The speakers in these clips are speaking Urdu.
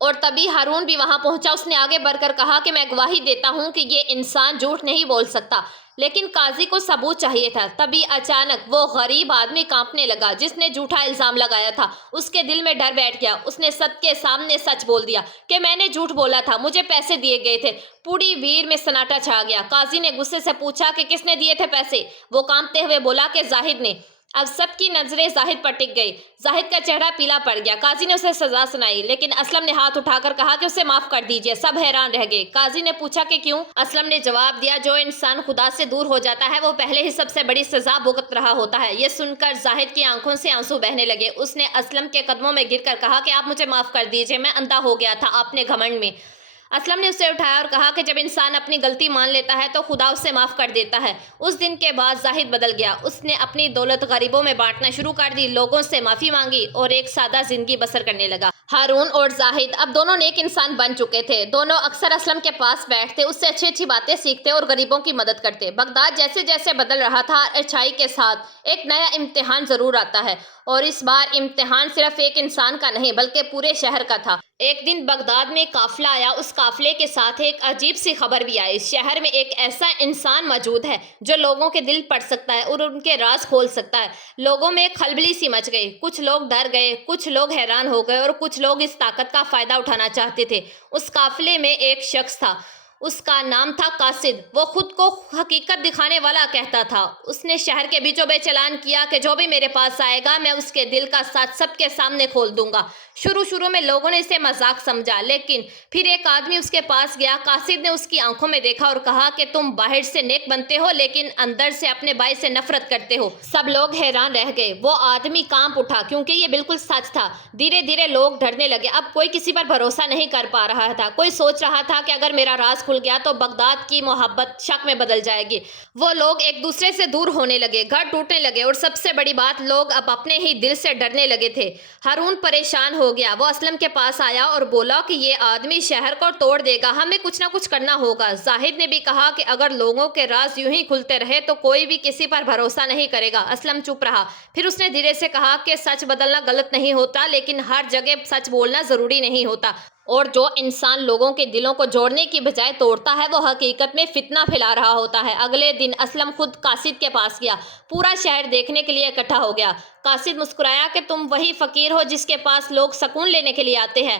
اور تبھی ہارون بھی وہاں پہنچا۔ اس نے آگے بڑھ کر کہا کہ میں گواہی دیتا ہوں کہ یہ انسان جھوٹ نہیں بول سکتا، لیکن قاضی کو ثبوت چاہیے تھا۔ تبھی اچانک وہ غریب آدمی کانپنے لگا جس نے جھوٹا الزام لگایا تھا۔ اس کے دل میں ڈر بیٹھ گیا۔ اس نے سب کے سامنے سچ بول دیا کہ میں نے جھوٹ بولا تھا، مجھے پیسے دیے گئے تھے۔ پوری ویر میں سناٹا چھا گیا۔ قاضی نے غصے سے پوچھا کہ کس نے دیے تھے پیسے؟ وہ کانپتے ہوئے بولا کہ زاہد نے۔ اب سب کی نظریں زاہد پر ٹک گئی۔ زاہد کا چہرہ پیلا پڑ گیا۔ قاضی نے اسے سزا سنائی، لیکن اسلم نے ہاتھ اٹھا کر کہا کہ اسے معاف کر دیجیے۔ سب حیران رہ گئے۔ قاضی نے پوچھا کہ کیوں؟ اسلم نے جواب دیا، جو انسان خدا سے دور ہو جاتا ہے وہ پہلے ہی سب سے بڑی سزا بھگت رہا ہوتا ہے۔ یہ سن کر زاہد کی آنکھوں سے آنسو بہنے لگے۔ اس نے اسلم کے قدموں میں گر کر کہا کہ آپ مجھے معاف کر دیجیے، میں اندھا ہو گیا تھا اپنے گھمنڈ میں۔ اسلم نے اسے اٹھایا اور کہا کہ جب انسان اپنی غلطی مان لیتا ہے تو خدا اسے معاف کر دیتا ہے۔ اس دن کے بعد زاہد بدل گیا۔ اس نے اپنی دولت غریبوں میں بانٹنا شروع کر دی، لوگوں سے معافی مانگی اور ایک سادہ زندگی بسر کرنے لگا۔ ہارون اور زاہد اب دونوں نیک انسان بن چکے تھے۔ دونوں اکثر اسلم کے پاس بیٹھتے، اس سے اچھی اچھی باتیں سیکھتے اور غریبوں کی مدد کرتے۔ بغداد جیسے جیسے بدل رہا تھا، اچھائی کے ساتھ ایک نیا امتحان ضرور آتا ہے، اور اس بار امتحان صرف ایک انسان کا نہیں بلکہ پورے شہر کا تھا۔ ایک دن بغداد میں قافلہ آیا۔ اس قافلے کے ساتھ ایک عجیب سی خبر بھی آئی۔ اس شہر میں ایک ایسا انسان موجود ہے جو لوگوں کے دل پڑھ سکتا ہے اور ان کے راز کھول سکتا ہے۔ لوگوں میں ایک خلبلی سی مچ گئی۔ کچھ لوگ ڈر گئے، کچھ لوگ حیران ہو گئے اور کچھ لوگ اس طاقت کا فائدہ اٹھانا چاہتے تھے۔ اس قافلے میں ایک شخص تھا، اس کا نام تھا قاصد۔ وہ خود کو حقیقت دکھانے والا کہتا تھا۔ اس نے شہر کے بیچوں بیچ اعلان کیا کہ جو بھی میرے پاس آئے گا میں اس کے دل کا سچ سب کے سامنے کھول دوں گا۔ شروع میں لوگوں نے اسے مذاق سمجھا، لیکن پھر ایک آدمی اس کے پاس گیا۔ قاصد نے اس کی آنکھوں میں دیکھا اور کہا کہ تم باہر سے نیک بنتے ہو لیکن اندر سے اپنے بھائی سے نفرت کرتے ہو۔ سب لوگ حیران رہ گئے۔ وہ آدمی کانپ اٹھا کیونکہ یہ بالکل سچ تھا۔ دھیرے دھیرے لوگ ڈرنے لگے۔ اب کوئی کسی پر بھروسہ نہیں کر پا رہا تھا۔ کوئی سوچ رہا تھا کہ اگر میرا راز کھل گیا تو بغداد کی محبت شک میں بدل جائے گی۔ وہ لوگ ایک دوسرے سے دور ہونے لگے، گھر ٹوٹنے لگے اور سب سے بڑی بات، لوگ اب اپنے ہی دل سے ڈرنے لگے تھے۔ ہارون پریشان ہو گیا۔ وہ اسلم کے پاس آیا اور بولا کہ یہ آدمی شہر کو توڑ دے گا، ہمیں کچھ نہ کچھ کرنا ہوگا۔ زاہد نے بھی کہا کہ اگر لوگوں کے راز یوں ہی کھلتے رہے تو کوئی بھی کسی پر بھروسہ نہیں کرے گا۔ اسلم چپ رہا۔ پھر اس نے دھیرے سے کہا کہ سچ بدلنا غلط نہیں ہوتا، لیکن ہر جگہ سچ بولنا ضروری نہیں ہوتا، اور جو انسان لوگوں کے دلوں کو جوڑنے کی بجائے توڑتا ہے وہ حقیقت میں فتنہ پھیلا رہا ہوتا ہے۔ اگلے دن اسلم خود قاصد کے پاس گیا۔ پورا شہر دیکھنے کے لیے اکٹھا ہو گیا۔ قاصد مسکرایا کہ تم وہی فقیر ہو جس کے پاس لوگ سکون لینے کے لیے آتے ہیں۔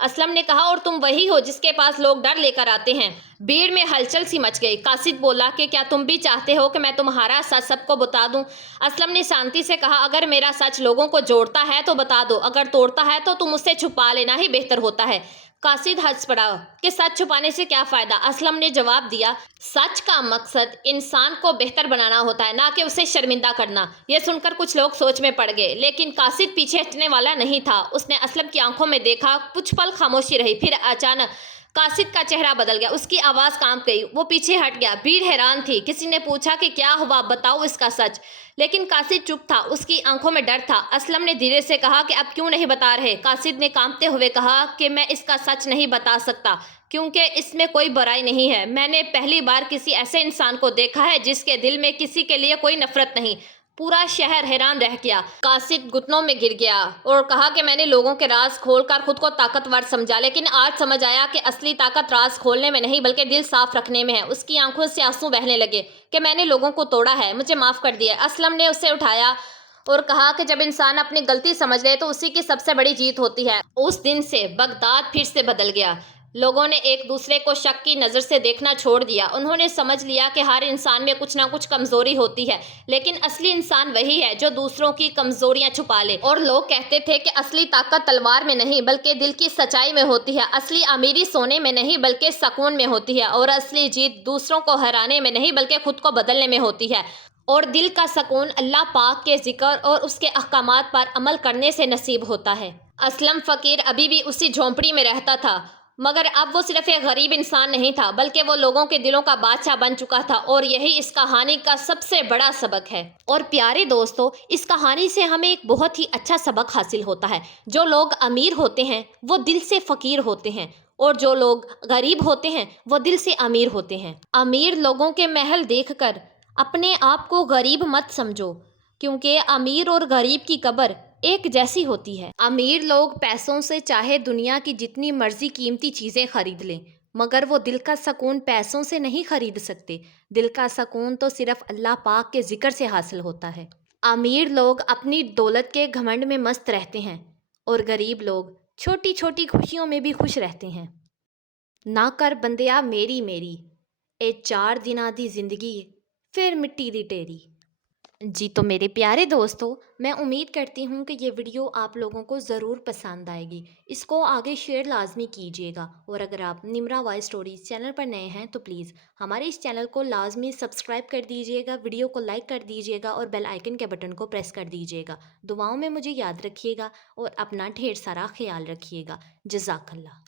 اسلم نے کہا اور تم وہی ہو جس کے پاس لوگ ڈر لے کر آتے ہیں۔ بھیڑ میں ہلچل سی مچ گئی۔ قاصد بولا کہ کیا تم بھی چاہتے ہو کہ میں تمہارا سچ سب کو بتا دوں؟ اسلم نے شانتی سے کہا اگر میرا سچ لوگوں کو جوڑتا ہے تو بتا دو، اگر توڑتا ہے تو تم اسے چھپا لینا ہی بہتر ہوتا ہے۔ قاصد ہنس پڑا کہ سچ چھپانے سے کیا فائدہ؟ اسلم نے جواب دیا، سچ کا مقصد انسان کو بہتر بنانا ہوتا ہے، نہ کہ اسے شرمندہ کرنا۔ یہ سن کر کچھ لوگ سوچ میں پڑ گئے، لیکن قاصد پیچھے ہٹنے والا نہیں تھا۔ اس نے اسلم کی آنکھوں میں دیکھا، کچھ پل خاموشی رہی، پھر اچانک قاصد کا چہرہ بدل گیا، اس کی آواز کانپ گئی، وہ پیچھے ہٹ گیا۔ بھیڑ حیران تھی۔ کسی نے پوچھا کہ کیا ہوا، بتاؤ اس کا سچ۔ لیکن قاصد چپ تھا، اس کی آنکھوں میں ڈر تھا۔ اسلم نے دھیرے سے کہا کہ اب کیوں نہیں بتا رہے؟ قاصد نے کانپتے ہوئے کہا کہ میں اس کا سچ نہیں بتا سکتا کیونکہ اس میں کوئی برائی نہیں ہے۔ میں نے پہلی بار کسی ایسے انسان کو دیکھا ہے جس کے دل میں کسی کے لیے کوئی نفرت نہیں۔ پورا شہر حیران رہ گیا۔ قاصد گھٹنوں میں گر گیا اور کہا کہ میں نے لوگوں کے راز کھول کر خود کو طاقتور سمجھا، لیکن آج سمجھ آیا کہ اصلی طاقت راز کھولنے میں نہیں بلکہ دل صاف رکھنے میں ہے۔ اس کی آنکھوں سے آنسو بہنے لگے کہ میں نے لوگوں کو توڑا ہے، مجھے معاف کر دیا۔ اسلم نے اسے اٹھایا اور کہا کہ جب انسان اپنی غلطی سمجھ لے تو اسی کی سب سے بڑی جیت ہوتی ہے۔ اس دن سے بغداد پھر سے بدل گیا۔ لوگوں نے ایک دوسرے کو شک کی نظر سے دیکھنا چھوڑ دیا۔ انہوں نے سمجھ لیا کہ ہر انسان میں کچھ نہ کچھ کمزوری ہوتی ہے، لیکن اصلی انسان وہی ہے جو دوسروں کی کمزوریاں چھپا لے۔ اور لوگ کہتے تھے کہ اصلی طاقت تلوار میں نہیں بلکہ دل کی سچائی میں ہوتی ہے، اصلی امیری سونے میں نہیں بلکہ سکون میں ہوتی ہے، اور اصلی جیت دوسروں کو ہرانے میں نہیں بلکہ خود کو بدلنے میں ہوتی ہے، اور دل کا سکون اللہ پاک کے ذکر اور اس کے احکامات پر عمل کرنے سے نصیب ہوتا ہے۔ اسلم فقیر ابھی بھی اسی جھونپڑی میں رہتا تھا، مگر اب وہ صرف ایک غریب انسان نہیں تھا بلکہ وہ لوگوں کے دلوں کا بادشاہ بن چکا تھا، اور یہی اس کہانی کا سب سے بڑا سبق ہے۔ اور پیارے دوستو، اس کہانی سے ہمیں ایک بہت ہی اچھا سبق حاصل ہوتا ہے۔ جو لوگ امیر ہوتے ہیں وہ دل سے فقیر ہوتے ہیں، اور جو لوگ غریب ہوتے ہیں وہ دل سے امیر ہوتے ہیں۔ امیر لوگوں کے محل دیکھ کر اپنے آپ کو غریب مت سمجھو، کیونکہ امیر اور غریب کی قبر ایک جیسی ہوتی ہے۔ امیر لوگ پیسوں سے چاہے دنیا کی جتنی مرضی قیمتی چیزیں خرید لیں، مگر وہ دل کا سکون پیسوں سے نہیں خرید سکتے۔ دل کا سکون تو صرف اللہ پاک کے ذکر سے حاصل ہوتا ہے۔ امیر لوگ اپنی دولت کے گھمنڈ میں مست رہتے ہیں اور غریب لوگ چھوٹی چھوٹی خوشیوں میں بھی خوش رہتے ہیں۔ نہ کر بندیا میری میری، اے 4 دناں دی زندگی پھر مٹی دی ٹیری۔ جی تو میرے پیارے دوستو، میں امید کرتی ہوں کہ یہ ویڈیو آپ لوگوں کو ضرور پسند آئے گی۔ اس کو آگے شیئر لازمی کیجیے گا، اور اگر آپ نمرا وائس اسٹوریز چینل پر نئے ہیں تو پلیز ہمارے اس چینل کو لازمی سبسکرائب کر دیجیے گا، ویڈیو کو لائک کر دیجیے گا اور بیل آئیکن کے بٹن کو پریس کر دیجیے گا۔ دعاؤں میں مجھے یاد رکھیے گا اور اپنا ڈھیر سارا خیال رکھیے گا۔ جزاک اللہ۔